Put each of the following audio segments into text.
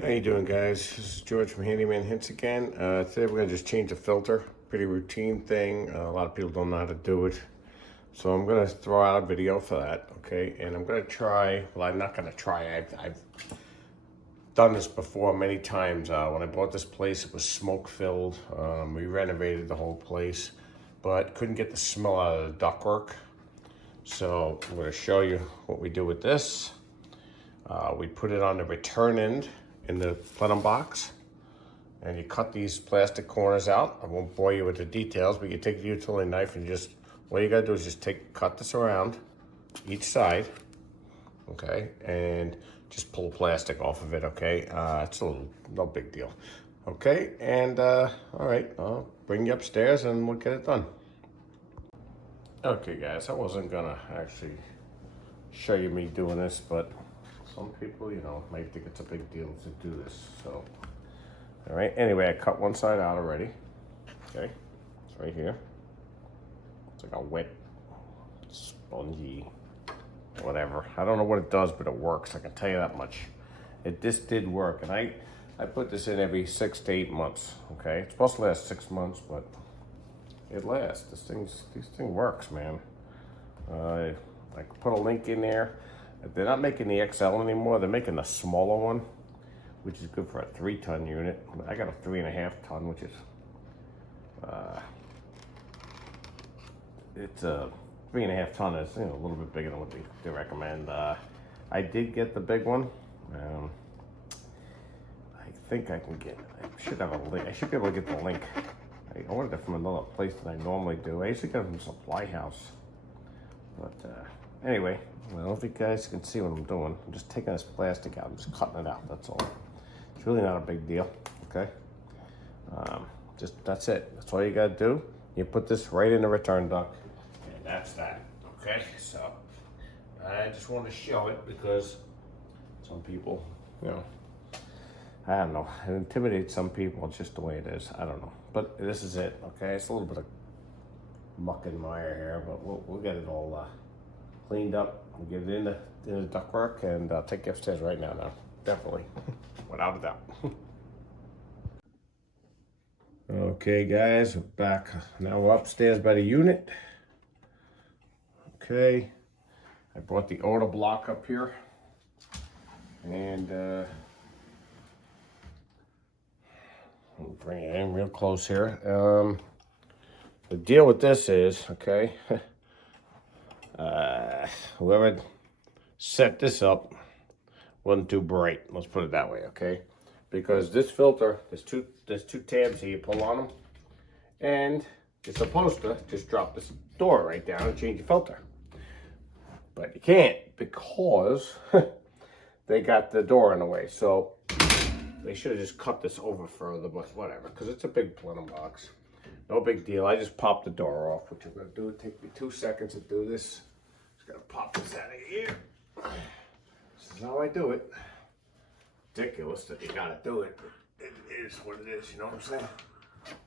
How you doing, guys? This is George from Handyman Hints again. Today we're going to just change the filter. Pretty routine thing. A lot of people don't know how to do it. So I'm going to throw out a video for that, okay? And I'm going to try, well, I'm not going to try. I've done this before many times. When I bought this place, it was smoke-filled. We renovated the whole place, but couldn't get the smell out of the ductwork. So I'm going to show you what we do with this. We put it on the return end in the plenum box, and you cut these plastic corners out. I won't bore you with the details, but you take the utility knife and just, all you gotta do is just cut this around each side, okay, and just pull plastic off of it, okay. It's no big deal, okay. And all right, I'll bring you upstairs and we'll get it done. Okay, guys, I wasn't gonna actually show you me doing this, but some people, you know, might think it's a big deal to do this. So, all right. Anyway, I cut one side out already. Okay, it's right here. It's like a wet, spongy, whatever. I don't know what it does, but it works. I can tell you that much. This did work, and I put this in every 6 to 8 months. Okay, it's supposed to last 6 months, but it lasts. This thing works, man. I put a link in there. They're not making the XL anymore. They're making the smaller one, which is good for a 3-ton unit. I got a 3.5 ton, which is, it's a 3.5 ton is, you know, a little bit bigger than what they recommend. I did get the big one. I think I can get, I should have a link. I should be able to get the link. I ordered it from another place than I normally do. I usually get it from Supply House. But anyway, I don't know if you guys can see what I'm doing. I'm just taking this plastic out and just cutting it out, that's all. It's really not a big deal, okay? That's it. That's all you gotta do. You put this right in the return duct, and that's that, okay? So, I just want to show it because some people, you know, I don't know, it intimidates some people. It's just the way it is. I don't know. But this is it, okay? It's a little bit of muck and mire here, but we'll get it all cleaned up. We'll get it in the ductwork, and I'll take you upstairs right now. Definitely, without a doubt. Okay, guys, we're back. Now we're upstairs by the unit. Okay, I brought the Odor block up here, and I'll bring it in real close here. The deal with this is, okay, whoever set this up wasn't too bright. Let's put it that way, okay? Because this filter, there's two tabs here. You pull on them, and you're supposed to just drop this door right down and change your filter, but you can't because they got the door in the way. So they should have just cut this over further, but whatever, because it's a big plenum box. No big deal. I just popped the door off, which I'm going to do. It take me 2 seconds to do this. Just got to pop this out of here. This is how I do it. Ridiculous that you got to do it, but it is what it is, you know what I'm saying?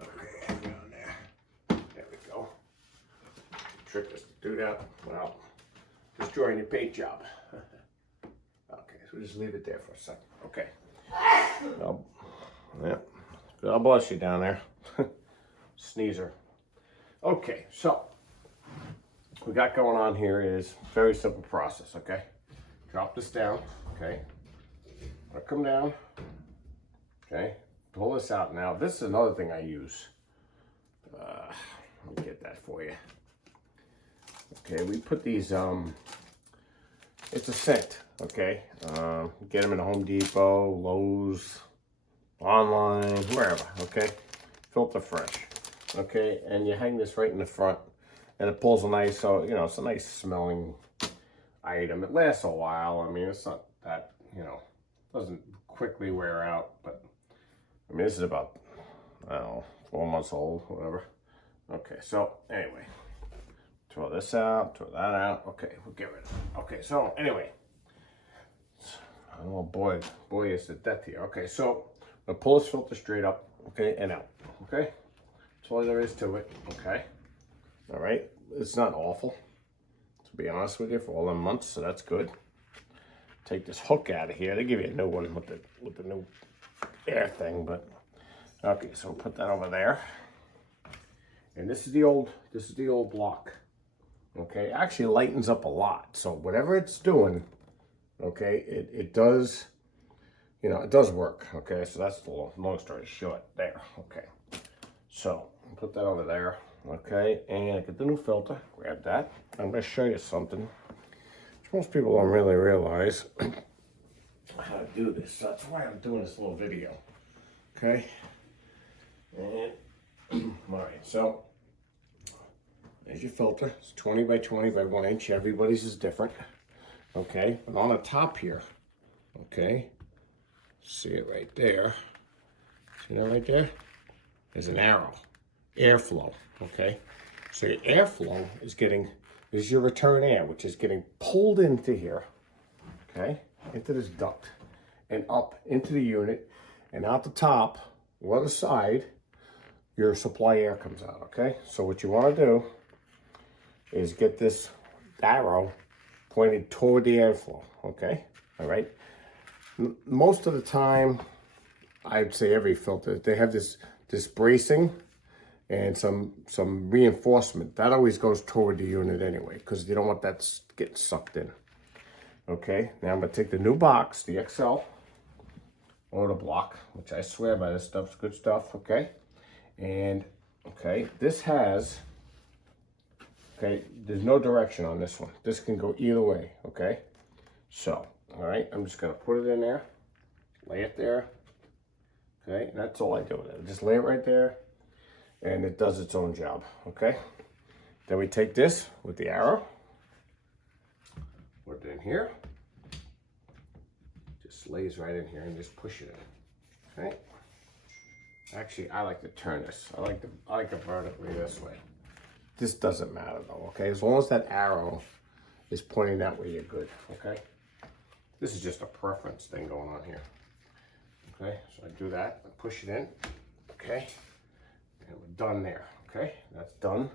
Okay, hang on there. There we go. The trick is to do that without destroying your paint job. Okay, so just leave it there for a second. Okay. Yeah. God bless you down there. Sneezer. Okay, so what we got going on here is very simple process, okay? Drop this down, okay? I'll come down, okay? Pull this out now. This is another thing I use. Let me get that for you. Okay, we put these, it's a scent, okay? Get them in Home Depot, Lowe's, online, wherever, okay? Filter Fresh. Okay, and you hang this right in the front, and it pulls a nice, so, you know, it's a nice smelling item. It lasts a while. I mean, it's not that, you know, doesn't quickly wear out, but, I mean, this is about, I don't know, 4 months old, whatever. Okay, so, anyway, throw this out, throw that out. Okay, we'll get rid of it. Okay, so, anyway, I don't know, boy is the death here. Okay, so, I'm gonna pull this filter straight up, okay, and out, okay? That's all there is to it, okay? All right, it's not awful, to be honest with you, for all the months, so that's good. take this hook out of here. They give you a new one with the new air thing, but okay, so we'll put that over there. And this is the old block. Okay, actually lightens up a lot. So whatever it's doing, okay, it does, you know, it does work. Okay, so that's the long story short there. Okay, so put that over there. Okay, and I get the new filter. Grab that. I'm going to show you something which most people don't really realize how to do this. So that's why I'm doing this little video. Okay, and all right, so there's your filter. It's 20 by 20 by 1 inch. Everybody's is different. Okay, but on the top here, okay, see it right there. See that right there? There's an arrow. Airflow. Okay, so your airflow is this is your return air, which is getting pulled into here, okay, into this duct, and up into the unit, and out the top or the side, your supply air comes out. Okay, so what you want to do is get this arrow pointed toward the airflow. Okay, all right. Most of the time, I'd say every filter, they have this bracing and some reinforcement. That always goes toward the unit anyway, because you don't want that getting sucked in. Okay, now I'm gonna take the new box, the XL Odor block, which I swear by, this stuff's good stuff. Okay, and okay, this has, okay, there's no direction on this one. This can go either way. Okay, so all right, I'm just gonna put it in there, lay it there. Okay, and that's all I do with it. Just lay it right there, and it does its own job. Okay, then we take this with the arrow, put it in here, just lays right in here, and just push it in. Okay, actually I like to turn this. I like it vertically this way. This doesn't matter though. Okay, as long as that arrow is pointing that way, you're good. Okay, this is just a preference thing going on here. Okay, so I do that, I push it in, okay, and we're done there. Okay, that's done.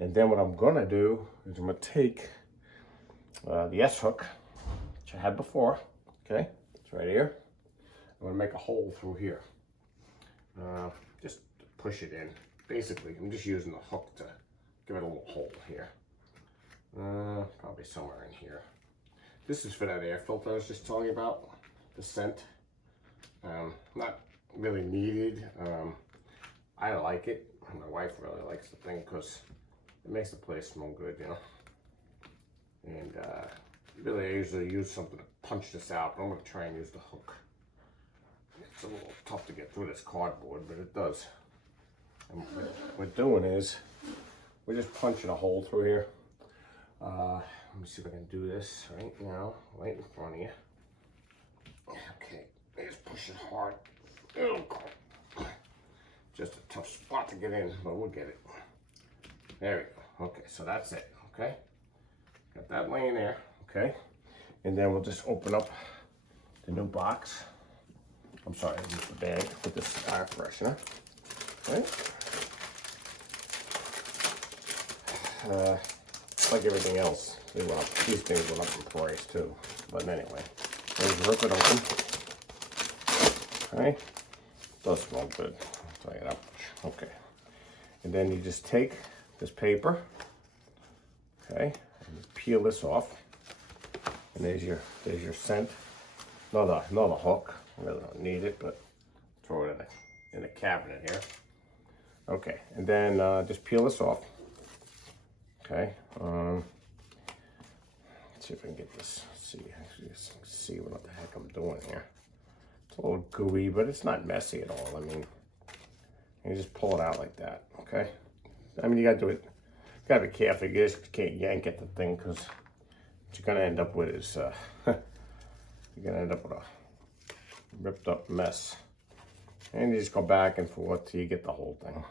And then what I'm gonna do is I'm gonna take the S-hook, which I had before, okay, it's right here. I'm gonna make a hole through here, just to push it in. Basically, I'm just using the hook to give it a little hole here, probably somewhere in here. This is for that air filter I was just telling you about, the scent. Not really needed. I like it. My wife really likes the thing because it makes the place smell good, you know. And really, I usually use something to punch this out, but I'm going to try and use the hook. It's a little tough to get through this cardboard, but it does. And what we're doing is we're just punching a hole through here. Let me see if I can do this right now, right in front of you. Okay. Just push it hard. Just a tough spot to get in, but we'll get it. There we go. Okay, so that's it. Okay, got that laying there. Okay, and then we'll just open up the new box. I'm sorry, the bag with this air freshener. Okay. Like everything else, these things went up in price too. But anyway, let's rip it open. Okay, does smell good, I'll tell you that much. Okay, and then you just take this paper, okay, and peel this off, and there's your scent. Another hook. I really don't need it, but throw it in the cabinet here. Okay, and then just peel this off. Okay, let's see if I can get this. See what the heck I'm doing here. A little gooey, but it's not messy at all. I mean, you just pull it out like that, okay? I mean, you gotta do it, you gotta be careful. You just can't yank at the thing, because what you're gonna end up with is, you're gonna end up with a ripped up mess. And you just go back and forth till you get the whole thing.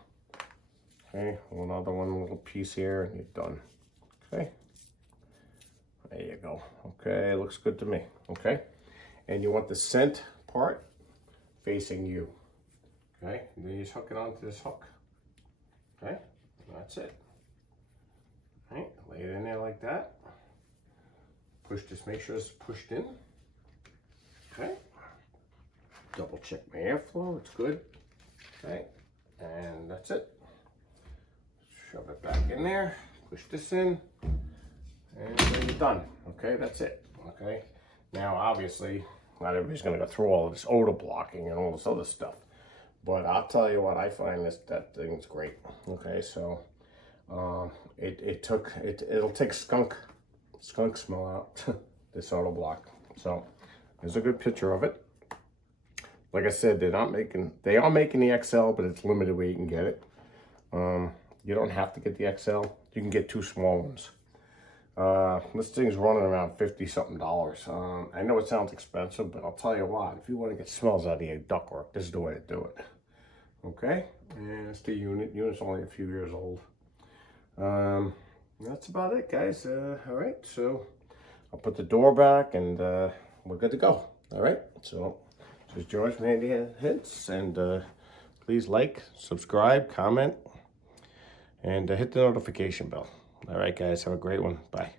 Okay, another one little piece here, and you're done. Okay, there you go. Okay, looks good to me. Okay, and you want the scent part facing you. Okay, and then you just hook it onto this hook. Okay, that's it. All right, lay it in there like that. Push this, make sure it's pushed in. Okay. Double check my airflow, it's good. Okay, and that's it. Shove it back in there, push this in, and then you're done. Okay, that's it. Okay, now obviously, not everybody's gonna go through all of this odor blocking and all this other stuff, but I'll tell you what, I find that thing's great. Okay, so it'll take skunk smell out this auto block. So there's a good picture of it. Like I said, they are making the XL, but it's limited where you can get it. You don't have to get the XL. You can get 2 small ones. This thing's running around $50-something. I know it sounds expensive, but I'll tell you what, if you want to get smells out of your ductwork, this is the way to do it. Okay, and it's the unit. Unit's only a few years old. That's about it, guys. All right, so I'll put the door back, and we're good to go. All right, so this is George from Handy Hints, and please like, subscribe, comment, and hit the notification bell. All right, guys, have a great one. Bye.